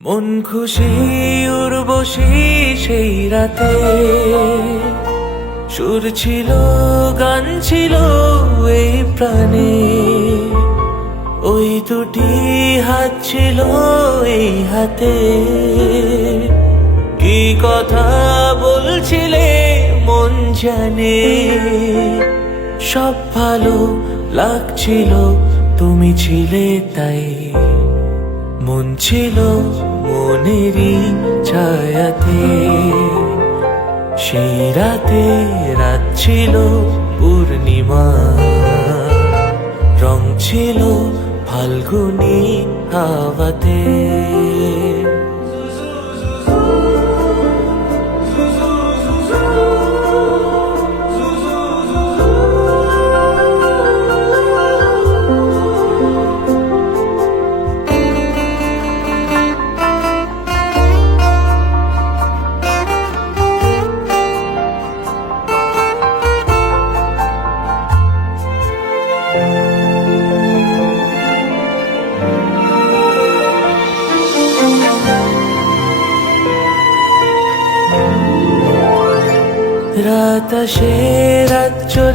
মন খুশি উর্বশী সেই রাতে, সুর ছিল গান ছিল এই প্রাণে, ওই দুটি হাত ছিল এই হাতে। কি কথা বলছিলে মন জানে, সব ভালো লাগছিল তুমি ছিলে তাই। মন ছিল মনেরই ছায়াতে, সেই রাতে রাত ছিল পূর্ণিমা, রং ছিল ফাল্গুনী হাওয়াতে। রাত আসে রাত চলে